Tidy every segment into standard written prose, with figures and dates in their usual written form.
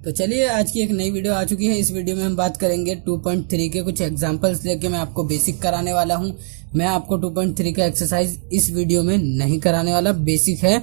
तो चलिए आज की एक नई वीडियो आ चुकी है। इस वीडियो में हम बात करेंगे 2.3 के कुछ एग्जांपल्स लेके मैं आपको बेसिक कराने वाला हूं। मैं आपको 2.3 का एक्सरसाइज इस वीडियो में नहीं कराने वाला, बेसिक है।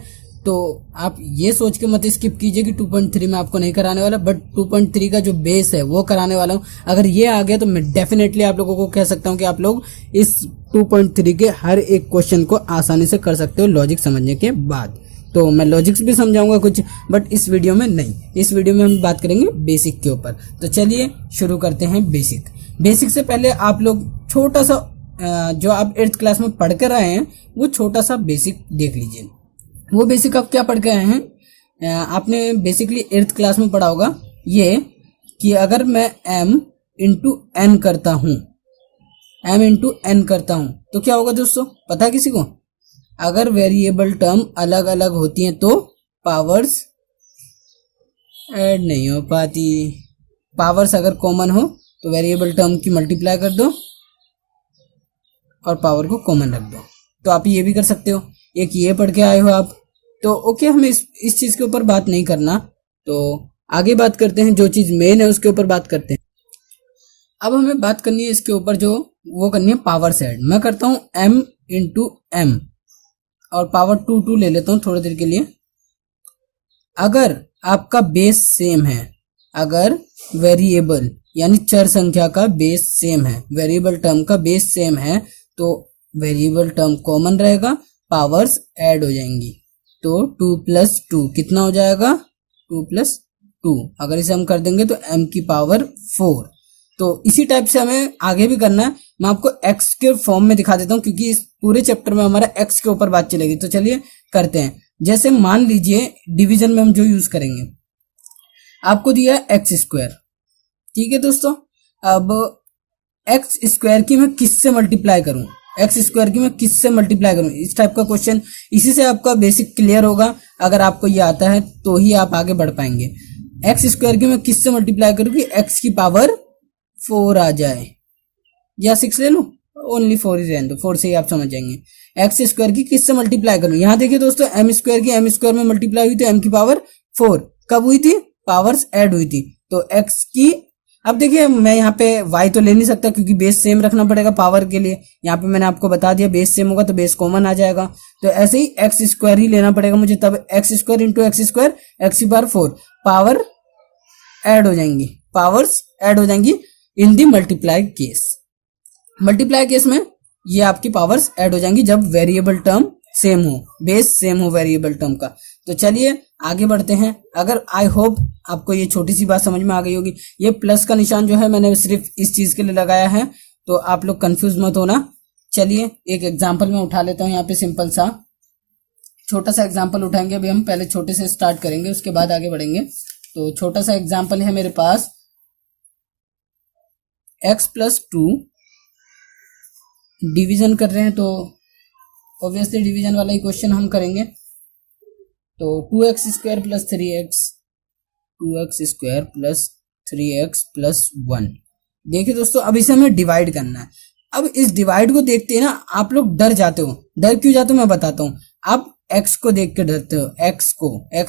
तो आप ये सोच के मत स्किप कीजिए कि 2.3 में आपको नहीं कराने वाला, बट 2.3 का जो बेस है वो कराने वाला हूँ। अगर ये आ गया तो मैं डेफिनेटली आप लोगों को कह सकता हूँ कि आप लोग इस 2.3 के हर एक क्वेश्चन को आसानी से कर सकते हो लॉजिक समझने के बाद। तो मैं लॉजिक्स भी समझाऊंगा कुछ, बट इस वीडियो में नहीं। इस वीडियो में हम बात करेंगे बेसिक के ऊपर। तो चलिए शुरू करते हैं बेसिक। बेसिक से पहले आप लोग छोटा सा जो आप 8th क्लास में पढ़ कर आए हैं वो छोटा सा बेसिक देख लीजिए। वो बेसिक आप क्या पढ़ के आए हैं? आपने बेसिकली 8th क्लास में पढ़ा होगा ये कि अगर मैं m इंटू एन करता हूँ, m इंटू एन करता हूँ तो क्या होगा दोस्तों, पता है किसी को? अगर वेरिएबल टर्म अलग अलग होती हैं तो पावर्स ऐड नहीं हो पाती। पावर्स अगर कॉमन हो तो वेरिएबल टर्म की मल्टीप्लाई कर दो और पावर को कॉमन रख दो। तो आप ये भी कर सकते हो। एक ये पढ़ के आए हो आप, तो ओके, हमें इस चीज के ऊपर बात नहीं करना। तो आगे बात करते हैं, जो चीज मेन है उसके ऊपर बात करते हैं। अब हमें बात करनी है इसके ऊपर, जो वो करनी है पावर्स ऐड। मैं करता हूँ m इंटू एम और पावर 2 ले लेता हूँ थोड़ी देर के लिए। अगर आपका बेस सेम है, अगर वेरिएबल यानी चर संख्या का बेस सेम है, वेरिएबल टर्म का बेस सेम है, तो वेरिएबल टर्म कॉमन रहेगा, पावर्स ऐड हो जाएंगी। तो 2 प्लस 2 कितना हो जाएगा? 2 प्लस 2। अगर इसे हम कर देंगे तो m की पावर 4। तो इसी टाइप से हमें आगे भी करना है। मैं आपको x के फॉर्म में दिखा देता हूँ, क्योंकि इस पूरे चैप्टर में हमारा x के ऊपर बात चलेगी। तो चलिए करते हैं। जैसे मान लीजिए डिवीजन में हम जो यूज करेंगे, आपको दिया है एक्स स्क्वायर, ठीक है दोस्तों। अब एक्स स्क्वायर की मैं किससे मल्टीप्लाई करूं, एक्स स्क्वायर की मैं किससे मल्टीप्लाई करूं, इस टाइप का क्वेश्चन। इसी से आपका बेसिक क्लियर होगा। अगर आपको ये आता है तो ही आप आगे बढ़ पाएंगे। एक्स स्क्वायर की मैं किससे मल्टीप्लाई करूं कि एक्स की पावर 4 आ जाए, या 6 ले लूं, ओनली 4 ही रहने दो, 4 से ही आप समझ जाएंगे। एक्स स्क्वायर की किससे मल्टीप्लाई करूं? यहां देखिए दोस्तों, एम स्क्वायर की एम स्क्वायर में मल्टीप्लाई हुई तो एम की पावर 4 कब हुई थी? पावर्स ऐड हुई थी। तो एक्स की, अब देखिए मैं यहाँ पे y तो ले नहीं सकता क्योंकि बेस सेम रखना पड़ेगा पावर के लिए। यहाँ पे मैंने आपको बता दिया बेस सेम होगा तो बेस कॉमन आ जाएगा। तो ऐसे ही एक्स स्क्वायर ही लेना पड़ेगा मुझे, तब x square into x square, x की पावर 4, पावर ऐड हो जाएंगी, पावर्स ऐड हो जाएंगी इन दी मल्टीप्लाई केस। मल्टीप्लाई केस में ये आपकी पावर्स ऐड हो जाएंगी जब वेरिएबल टर्म सेम हो, बेस सेम हो वेरिएबल टर्म का। तो चलिए आगे बढ़ते हैं। अगर आई होप आपको ये छोटी सी बात समझ में आ गई होगी। ये प्लस का निशान जो है मैंने सिर्फ इस चीज के लिए लगाया है, तो आप लोग कंफ्यूज मत होना। चलिए एक एग्जांपल मैं उठा लेता हूँ यहाँ पे, सिंपल सा छोटा सा एग्जांपल उठाएंगे। अभी हम पहले छोटे से स्टार्ट करेंगे, उसके बाद आगे बढ़ेंगे। तो छोटा सा एग्जांपल है मेरे पास, x प्लस 2 डिवीजन कर रहे हैं, तो ऑब्वियसली डिवीजन वाला ही क्वेश्चन हम करेंगे। तो 2x square plus 3x, 2x square plus 3x plus 1। देखिए दोस्तों, अब इसे हमें डिवाइड करना है। अब इस डिवाइड को देखते हैं ना, आप लोग डर जाते हो। डर क्यों जाते हो मैं बताता हूँ। आप x को देख के डरते हो, x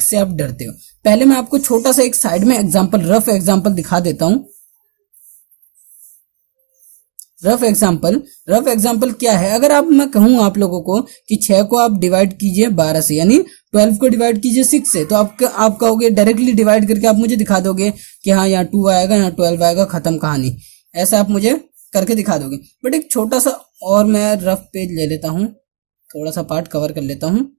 से आप डरते हो। पहले मैं आपको छोटा सा एक साइड में एग्जाम्पल, रफ एग्जाम्पल दिखा देता हूँ। रफ एग्जाम्पल क्या है? अगर आप, मैं कहूँ आप लोगों को कि 6 को आप डिवाइड कीजिए 12 से, यानी 12 को डिवाइड कीजिए 6 से, तो आप कहोगे डायरेक्टली डिवाइड करके आप मुझे दिखा दोगे कि हाँ यहाँ 2 आएगा, यहाँ 12 आएगा, खत्म कहानी। ऐसा आप मुझे करके दिखा दोगे। बट एक छोटा सा और मैं रफ पेज ले लेता हूँ, थोड़ा सा पार्ट कवर कर लेता हूँ।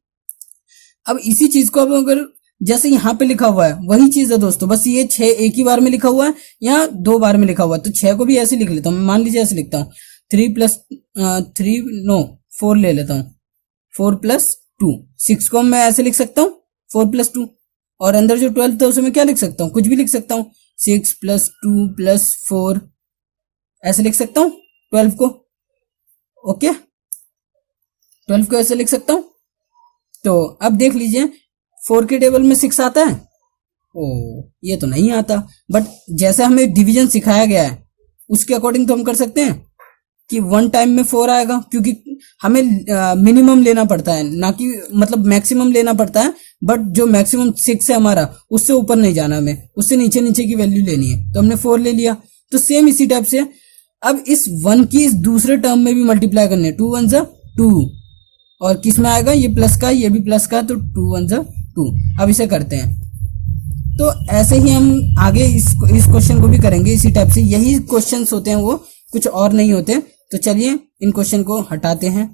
अब इसी चीज को अब अगर जैसे यहाँ पे लिखा हुआ है वही चीज है दोस्तों, बस ये 6 एक ही बार में लिखा हुआ है, यहाँ 2 बार में लिखा हुआ है। तो 6 को भी ऐसे लिख लेता हूँ। मान लीजिए ऐसे लिखता हूँ, 4 ले लेता हूँ, 4 प्लस 2। 6 को मैं ऐसे लिख सकता हूँ, 4 प्लस 2, और अंदर जो 12 था उसे मैं क्या लिख सकता हूँ? कुछ भी लिख सकता हूँ, 6 प्लस 2 प्लस 4, ऐसे लिख सकता हूँ 12 को। ओके, 12 को ऐसे लिख सकता हूँ। तो अब देख लीजिए 4 के टेबल में 6 आता है? ओ, ये तो नहीं आता। बट जैसे हमें डिवीजन सिखाया गया है उसके अकॉर्डिंग तो हम कर सकते हैं। कि 1 टाइम में 4 आएगा, क्योंकि हमें मिनिमम लेना पड़ता है, ना कि मतलब मैक्सिमम लेना पड़ता है, बट जो मैक्सिमम 6 है हमारा, उससे ऊपर नहीं जाना, हमें उससे नीचे नीचे की वैल्यू लेनी है, तो हमने 4 ले लिया। तो सेम इसी टाइप से अब इस 1 की इस दूसरे टर्म में भी मल्टीप्लाई करनी है, 2 1 जा 2, और किस में आएगा, ये प्लस का, ये भी प्लस का, तो 2 1 जा 2। अब इसे करते हैं, तो ऐसे ही हम आगे इस क्वेश्चन को भी करेंगे इसी टाइप से। यही क्वेश्चंस होते हैं, वो कुछ और नहीं होते। तो चलिए इन क्वेश्चन को हटाते हैं।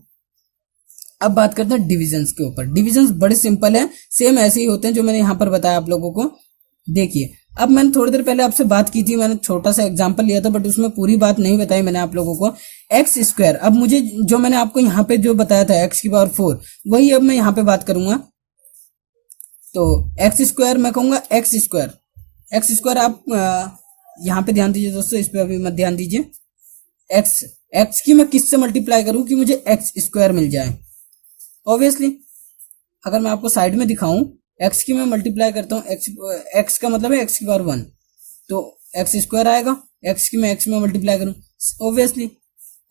अब बात करते हैं डिविजन्स के ऊपर। डिविजन्स बड़े सिंपल है, सेम ऐसे ही होते हैं जो मैंने यहाँ पर बताया आप लोगों को। देखिए, अब मैंने थोड़ी देर पहले आपसे बात की थी, मैंने छोटा सा एग्जांपल लिया था, बट उसमें पूरी बात नहीं बताई मैंने आप लोगों को। एक्स स्क्वायर, अब मुझे जो मैंने आपको यहाँ पे जो बताया था एक्स की पावर 4, वही अब मैं यहाँ पे बात करूंगा। तो एक्स स्क्वायर मैं कहूंगा एक्स स्क्वायर, एक्स स्क्वायर आप यहाँ पे ध्यान दीजिए दोस्तों, इस पे अभी मत ध्यान दीजिए। एक्स एक्स की मैं किससे मल्टीप्लाई करूं कि मुझे एक्स स्क्वायर मिल जाए। ऑब्वियसली अगर मैं आपको साइड में दिखाऊं, एक्स की मैं मल्टीप्लाई करता हूँ, एक्स का मतलब है एक्स की पावर 1, तो एक्स स्क्वायर आएगा। एक्स की मैं एक्स में मल्टीप्लाई करूं, ऑब्वियसली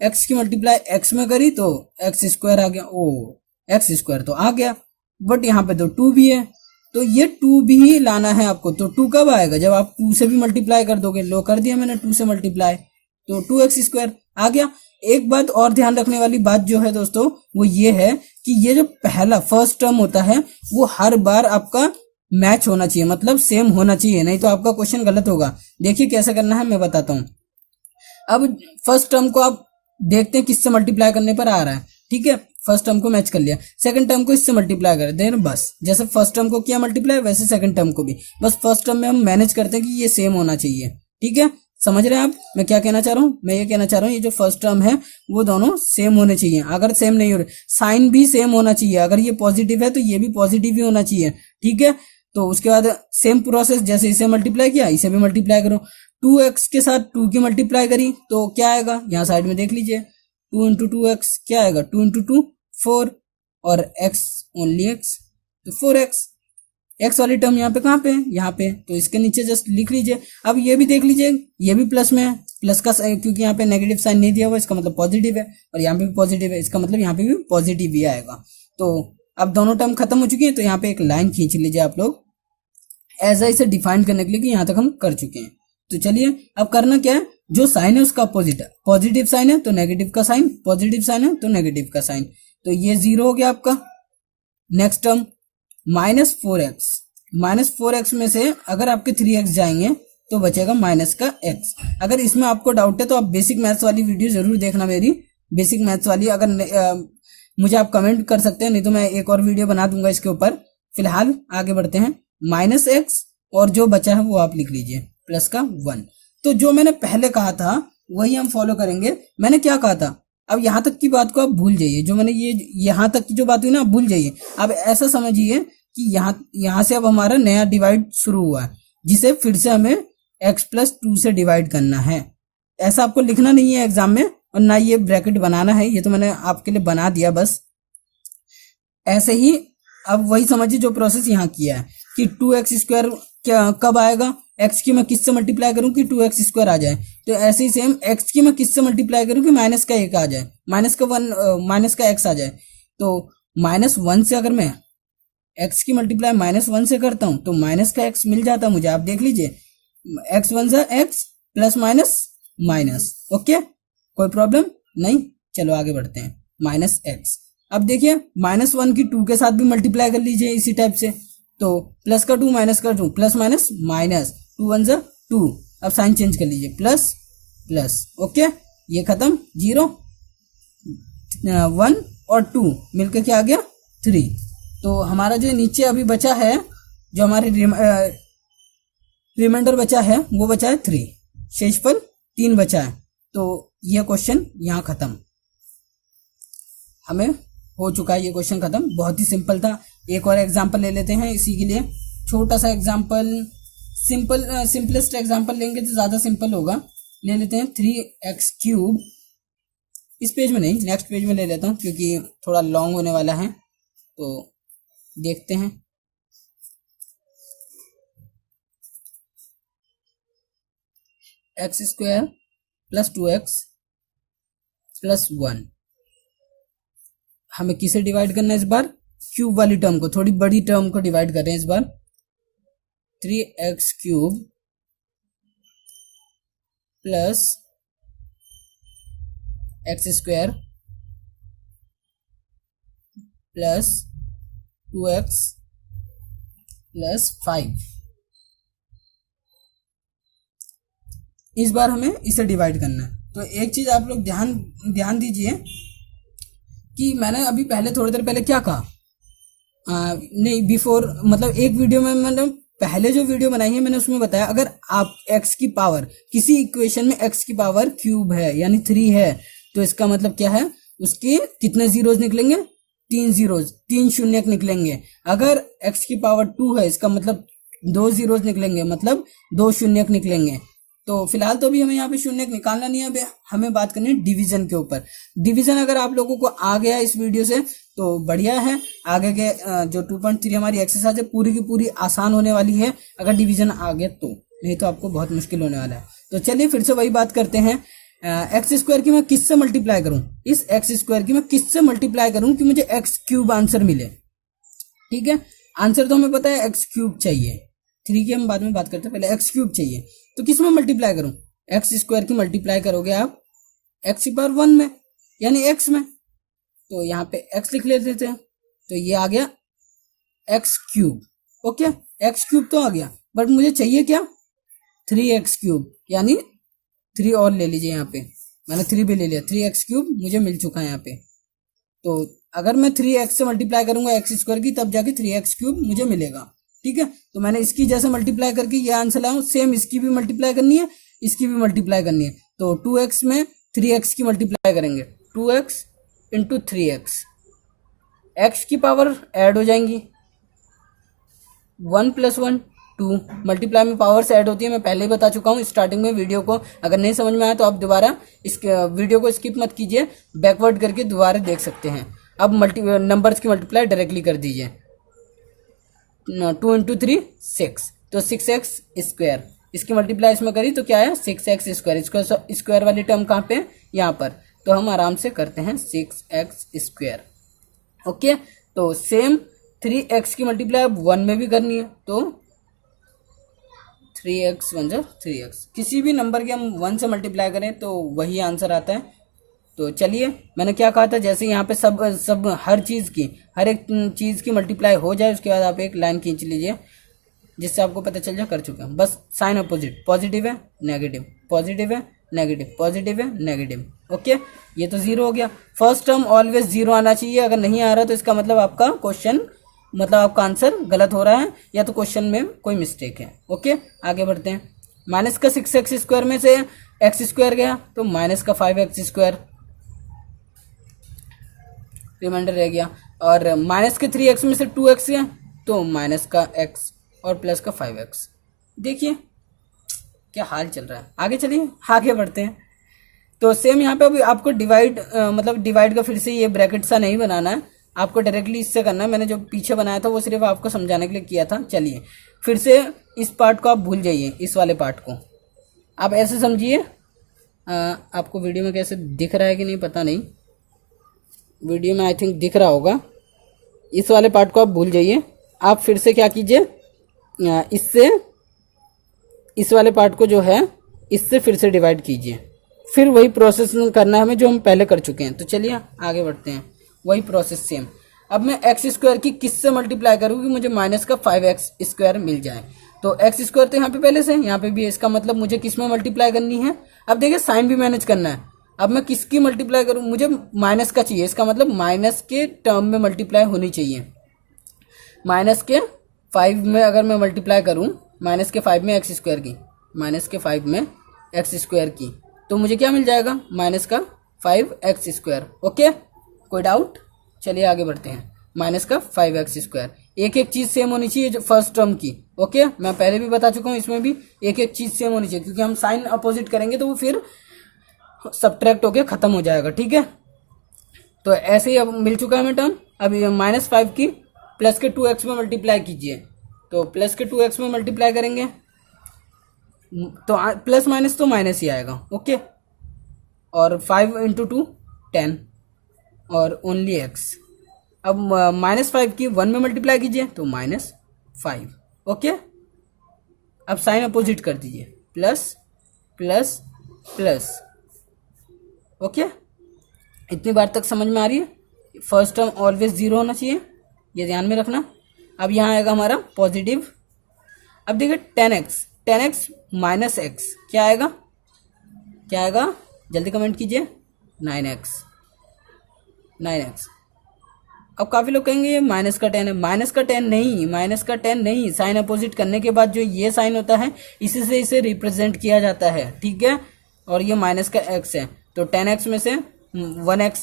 एक्स की मल्टीप्लाई एक्स में करी तो एक्स स्क्वायर आ गया। ओ, एक्स स्क्वायर तो आ गया, बट यहाँ पे तो 2 भी है, तो ये 2 भी ही लाना है आपको। तो 2 कब आएगा, जब आप 2 से भी मल्टीप्लाई कर दोगे। लो कर दिया मैंने 2 से मल्टीप्लाई, तो 2x स्क्वायर आ गया। एक बात और ध्यान रखने वाली बात जो है दोस्तों, वो ये है कि ये जो पहला फर्स्ट टर्म होता है वो हर बार आपका मैच होना चाहिए, मतलब सेम होना चाहिए, नहीं तो आपका क्वेश्चन गलत होगा। देखिए कैसे करना है मैं बताता हूँ। अब फर्स्ट टर्म को आप देखते हैं किससे मल्टीप्लाई करने पर आ रहा है, ठीक है। फर्स्ट टर्म को मैच कर लिया, सेकंड टर्म को इससे मल्टीप्लाई कर दें, बस जैसे फर्स्ट टर्म को किया मल्टीप्लाई, वैसे सेकंड टर्म को भी बस फर्स्ट टर्म में हम मैनेज करते हैं कि ये सेम होना चाहिए, ठीक है। समझ रहे हैं आप मैं क्या कहना चाह रहा हूँ? मैं ये कहना चाह रहा हूँ ये जो फर्स्ट टर्म है वो दोनों सेम होने चाहिए। अगर सेम नहीं हो रहे, साइन भी सेम होना चाहिए, अगर ये पॉजिटिव है तो ये भी पॉजिटिव ही होना चाहिए, ठीक है। तो उसके बाद सेम प्रोसेस, जैसे इसे मल्टीप्लाई किया इसे भी मल्टीप्लाई करो। 2x के साथ 2 की मल्टीप्लाई करी तो क्या आएगा, यहाँ साइड में देख लीजिए, 2 इंटू 2x क्या आएगा, 2 इंटू 2 4, और x ओनली x, तो 4x। एक्स वाली टर्म यहाँ पे कहाँ पे, यहाँ पे, तो इसके नीचे जस्ट लिख लीजिए। अब ये भी देख लीजिए, ये भी प्लस में है, प्लस का क्योंकि यहाँ पे नेगेटिव साइन नहीं दिया हुआ, इसका मतलब पॉजिटिव है, और यहाँ पे भी पॉजिटिव है, इसका मतलब यहाँ पे भी पॉजिटिव ही आएगा। तो अब दोनों टर्म खत्म हो चुकी है, तो यहाँ पे एक लाइन खींच लीजिए आप लोग, ऐसा इसे डिफाइन करने के लिए कि यहाँ तक हम कर चुके हैं। तो चलिए अब करना क्या है, जो साइन है उसका अपोजिट है, पॉजिटिव साइन है तो नेगेटिव का साइन, पॉजिटिव साइन है तो नेगेटिव का साइन, तो ये 0 हो गया आपका। नेक्स्ट टर्म -4x, -4x में से अगर आपके 3x जाएंगे तो बचेगा माइनस का x। अगर इसमें आपको डाउट है तो आप बेसिक मैथ्स वाली वीडियो जरूर देखना, मेरी बेसिक मैथ्स वाली। अगर मुझे आप कमेंट कर सकते हैं, नहीं तो मैं एक और वीडियो बना दूंगा इसके ऊपर। फिलहाल आगे बढ़ते हैं, -x और जो बचा है वो आप लिख लीजिए प्लस का 1। तो जो मैंने पहले कहा था वही हम फॉलो करेंगे। मैंने क्या कहा था, अब यहाँ तक की बात को आप भूल जाइए, जो मैंने ये यहाँ तक की जो बात हुई ना आप भूल जाइए। अब ऐसा समझिए कि यहाँ से अब हमारा नया डिवाइड शुरू हुआ है, जिसे फिर से हमें x+2 से डिवाइड करना है। ऐसा आपको लिखना नहीं है एग्जाम में, और ना ये ब्रैकेट बनाना है, ये तो मैंने आपके लिए बना दिया बस ऐसे ही। अब वही समझिए जो प्रोसेस यहाँ किया है कि 2x स्क्वायर क्या कब आएगा, x की मैं किससे मल्टीप्लाई करूं कि 2x स्क्वायर आ जाए, तो ऐसे ही सेम x की मैं किससे मल्टीप्लाई करूं कि माइनस का 1 आ जाए, माइनस का x आ जाए। तो -1 से अगर मैं x की मल्टीप्लाई -1 से करता हूं तो माइनस का x मिल जाता मुझे। आप देख लीजिए, x 1 सा x, plus minus minus, okay कोई प्रॉब्लम नहीं। चलो आगे बढ़ते हैं, -x। अब देखिए -1 की 2 के साथ भी मल्टीप्लाई कर लीजिए इसी टाइप से, तो प्लस का 2 माइनस का 2, प्लस माइनस माइनस, 2 1 जा 2। अब साइन चेंज कर लीजिए, प्लस प्लस, ओके ये खत्म, 0 1 और 2 मिलकर क्या आ गया 3। तो हमारा जो नीचे अभी बचा है, जो हमारे रिमाइंडर बचा है वो बचा है 3, शेषफल 3 बचा है। तो यह क्वेश्चन यहाँ खत्म, हमें हो चुका है ये क्वेश्चन खत्म, बहुत ही सिंपल था। एक और एग्जांपल ले लेते हैं इसी के लिए, छोटा सा एग्जांपल, सिंपलेस्ट एग्जांपल लेंगे तो ज़्यादा सिंपल होगा। ले लेते हैं 3x3, इस पेज में नहीं नेक्स्ट पेज में ले लेता हूँ क्योंकि थोड़ा लॉन्ग होने वाला है, तो देखते हैं। x² + 2x plus 1। हमें किसे डिवाइड करना है इस बार? क्यूब वाली टर्म को, थोड़ी बड़ी टर्म को डिवाइड कर रहे हैं इस बार। 3x cube plus x square plus 2x plus 5। इस बार हमें इसे डिवाइड करना है। तो एक चीज आप लोग ध्यान दीजिए कि मैंने अभी पहले थोड़ी देर पहले क्या कहा, नहीं बिफोर, मतलब एक वीडियो में मैंने पहले जो वीडियो बनाई है मैंने उसमें बताया अगर आप x की पावर, किसी इक्वेशन में x की पावर क्यूब है यानी 3 है, तो इसका मतलब क्या है, उसके कितने जीरोज निकलेंगे? 3 जीरोज, 3 शून्य निकलेंगे। अगर x की पावर 2 है इसका मतलब 2 जीरोज निकलेंगे, मतलब 2 शून्य निकलेंगे। तो फिलहाल तो अभी हमें यहाँ पे शून्य निकालना नहीं है, अभी हमें बात करनी है डिवीजन के ऊपर। डिवीजन अगर आप लोगों को आ गया इस वीडियो से तो बढ़िया है, आगे के जो 2.3 हमारी एक्सरसाइज है पूरी की पूरी आसान होने वाली है अगर डिवीजन आ गया तो, नहीं तो आपको बहुत मुश्किल होने वाला है। तो चलिए फिर से वही बात करते हैं, एक्स स्क्वायर की मैं किससे मल्टीप्लाई करूं? इस एक्स स्क्वायर की मैं किससे मल्टीप्लाई करूं कि मुझे एक्स क्यूब आंसर मिले? ठीक है, आंसर तो हमें पता है एक्स क्यूब चाहिए, 3 की हम बाद में बात करते हैं, पहले एक्स क्यूब चाहिए। तो किस में मल्टीप्लाई करूं? एक्स स्क्वायर की मल्टीप्लाई करोगे आप एक्स की पावर 1 में यानी एक्स में, तो यहाँ पे एक्स लिख लेते थे, तो ये आ गया x cube. Okay, x cube तो आ गया, बट मुझे चाहिए क्या? 3x क्यूब, यानी 3 और ले लीजिए, यहाँ पे मैंने 3 भी ले लिया, 3x क्यूब मुझे मिल चुका है यहाँ पे। तो अगर मैं 3x से मल्टीप्लाई करूंगा एक्स स्क्वायर की तब जाके 3x क्यूब मुझे मिलेगा। ठीक है, तो मैंने इसकी जैसे मल्टीप्लाई करके ये आंसर लाया हूँ, सेम इसकी भी मल्टीप्लाई करनी है, इसकी भी मल्टीप्लाई करनी है। तो 2x में 3x की मल्टीप्लाई करेंगे, 2x इंटू 3x, x की पावर ऐड हो जाएंगी, 1 + 1 2, मल्टीप्लाई में पावर्स ऐड होती है, मैं पहले ही बता चुका हूँ स्टार्टिंग में वीडियो को। अगर नहीं समझ में आया तो आप दोबारा इस वीडियो को स्किप मत कीजिए, बैकवर्ड करके दोबारा देख सकते हैं। अब नंबर्स की मल्टीप्लाई डायरेक्टली कर दीजिए, 2 × 3 6, तो 6x स्क्वायर, इसकी मल्टीप्लाई इसमें करी तो क्या है 6x स्क्वायर, इसको स्क्वायर वाली टर्म कहाँ पे? यहाँ पर, तो हम आराम से करते हैं 6x स्क्वायर। ओके, तो सेम 3x की मल्टीप्लाई अब 1 में भी करनी है, तो 3x 1 × 3x, किसी भी नंबर की हम 1 से मल्टीप्लाई करें तो वही आंसर आता है। तो चलिए, मैंने क्या कहा था, जैसे यहाँ पे सब हर एक चीज़ की मल्टीप्लाई हो जाए उसके बाद आप एक लाइन खींच लीजिए जिससे आपको पता चल जाए कर चुके हैं। बस साइन अपोजिट, पॉजिटिव है नेगेटिव, पॉजिटिव है नेगेटिव, पॉजिटिव है नेगेटिव। ओके, ये तो 0 हो गया। फर्स्ट टर्म ऑलवेज 0 आना चाहिए, अगर नहीं आ रहा तो इसका मतलब आपका क्वेश्चन, मतलब आपका आंसर गलत हो रहा है या तो क्वेश्चन में कोई मिस्टेक है। ओके, आगे बढ़ते हैं। माइनस का 6x स्क्वायर में से एक्स स्क्वायर गया तो माइनस का 5x स्क्वायर रिमाइंडर रह गया, और माइनस के 3x में से 2x गया तो माइनस का x और प्लस का 5x। देखिए क्या हाल चल रहा है। आगे चलिए, आगे बढ़ते हैं। तो सेम यहाँ पे अभी आपको डिवाइड का फिर से ये ब्रैकेट सा नहीं बनाना है, आपको डायरेक्टली इससे करना है। मैंने जो पीछे बनाया था वो सिर्फ आपको समझाने के लिए किया था। चलिए फिर से इस पार्ट को आप भूल जाइए, इस वाले पार्ट को आप ऐसे समझिए, आपको वीडियो में कैसे दिख रहा है कि नहीं पता नहीं, वीडियो में आई थिंक दिख रहा होगा। इस वाले पार्ट को आप भूल जाइए, आप फिर से क्या कीजिए, इससे इस वाले पार्ट को जो है इससे फिर से डिवाइड कीजिए, फिर वही प्रोसेस करना है हमें जो हम पहले कर चुके हैं। तो चलिए आगे बढ़ते हैं, वही प्रोसेस सेम। अब मैं एक्स स्क्वायर की किससे मल्टीप्लाई करूँ कि मुझे माइनस का 5x स्क्वायर मिल जाए। तो एक्स स्क्वायर तो यहाँ पे पहले से, यहाँ पे भी, इसका मतलब मुझे किस में मल्टीप्लाई करनी है। अब देखिए साइन भी मैनेज करना है। अब मैं किसकी मल्टीप्लाई करूँ, मुझे माइनस का चाहिए, इसका मतलब माइनस के टर्म में मल्टीप्लाई होनी चाहिए। माइनस के 5 में अगर मैं मल्टीप्लाई करूँ, माइनस के 5 में एक्स स्क्वायर की, माइनस के 5 में एक्स स्क्वायर की, तो मुझे क्या मिल जाएगा, माइनस का 5x स्क्वायर। ओके, कोई डाउट? चलिए आगे बढ़ते हैं। माइनस का 5x स्क्वायर, एक एक चीज़ सेम होनी चाहिए जो फर्स्ट टर्म की। ओके, मैं पहले भी बता चुका हूँ, इसमें भी एक एक चीज़ सेम होनी चाहिए, क्योंकि हम साइन अपोजिट करेंगे तो वो फिर सब्ट्रैक्ट होके ख़त्म हो जाएगा। ठीक है, तो ऐसे ही अब मिल चुका है हमें टर्म। अब -5 की प्लस के 2x में मल्टीप्लाई कीजिए, तो प्लस के 2x में मल्टीप्लाई करेंगे तो प्लस माइनस तो माइनस ही आएगा। ओके, और 5 × 2 10 और ओनली x। अब -5 की 1 में मल्टीप्लाई कीजिए तो -5। ओके, अब साइन अपोजिट कर दीजिए, प्लस प्लस प्लस। ओके, इतनी बार तक समझ में आ रही है? फर्स्ट टर्म ऑलवेज जीरो होना चाहिए, ये ध्यान में रखना। अब यहाँ आएगा हमारा पॉजिटिव। अब देखिए 10x माइनस x क्या आएगा, क्या आएगा, जल्दी कमेंट कीजिए। 9x। अब काफ़ी लोग कहेंगे ये माइनस का 10 है, माइनस का 10 नहीं, साइन अपोजिट करने के बाद जो ये साइन होता है इसी से इसे रिप्रेजेंट किया जाता है, ठीक है। और ये माइनस का x है, तो 10x में से 1x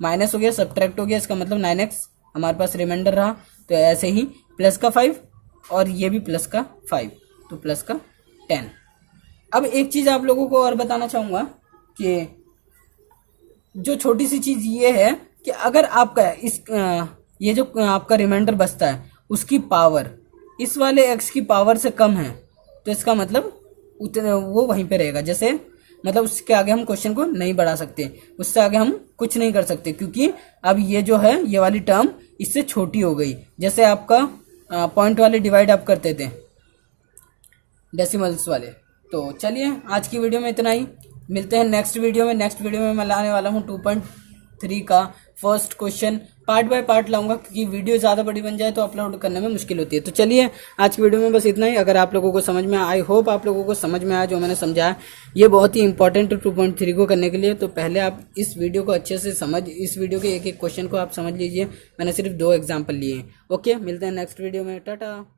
माइनस हो गया, सब्ट्रैक्ट हो गया, इसका मतलब 9x हमारे पास रिमाइंडर रहा। तो ऐसे ही प्लस का 5 और ये भी प्लस का 5, तो प्लस का 10। अब एक चीज़ आप लोगों को और बताना चाहूँगा कि जो छोटी सी चीज़ ये है कि अगर आपका ये जो आपका रिमाइंडर बचता है उसकी पावर इस वाले x की पावर से कम है, तो इसका मतलब उतने वो वहीं पे रहेगा। जैसे मतलब उसके आगे हम क्वेश्चन को नहीं बढ़ा सकते, उससे आगे हम कुछ नहीं कर सकते, क्योंकि अब ये जो है ये वाली टर्म इससे छोटी हो गई। जैसे आपका पॉइंट वाले डिवाइड आप करते थे डेसिमल्स वाले। तो चलिए आज की वीडियो में इतना ही, मिलते हैं नेक्स्ट वीडियो में। नेक्स्ट वीडियो में मैं लाने वाला हूँ 2.3 का first question, part by part लाऊंगा, क्योंकि वीडियो ज़्यादा बड़ी बन जाए तो अपलोड करने में मुश्किल होती है। तो चलिए आज की वीडियो में बस इतना ही। अगर आप लोगों को समझ में, आई होप आप लोगों को समझ में आया जो मैंने समझाया, ये बहुत ही इंपॉर्टेंट 2.3 को करने के लिए। तो पहले आप इस वीडियो को अच्छे से इस वीडियो के एक एक क्वेश्चन को आप समझ लीजिए। मैंने सिर्फ 2 एग्जाम्पल लिए हैं। ओके, मिलते हैं नेक्स्ट वीडियो में, टाटा।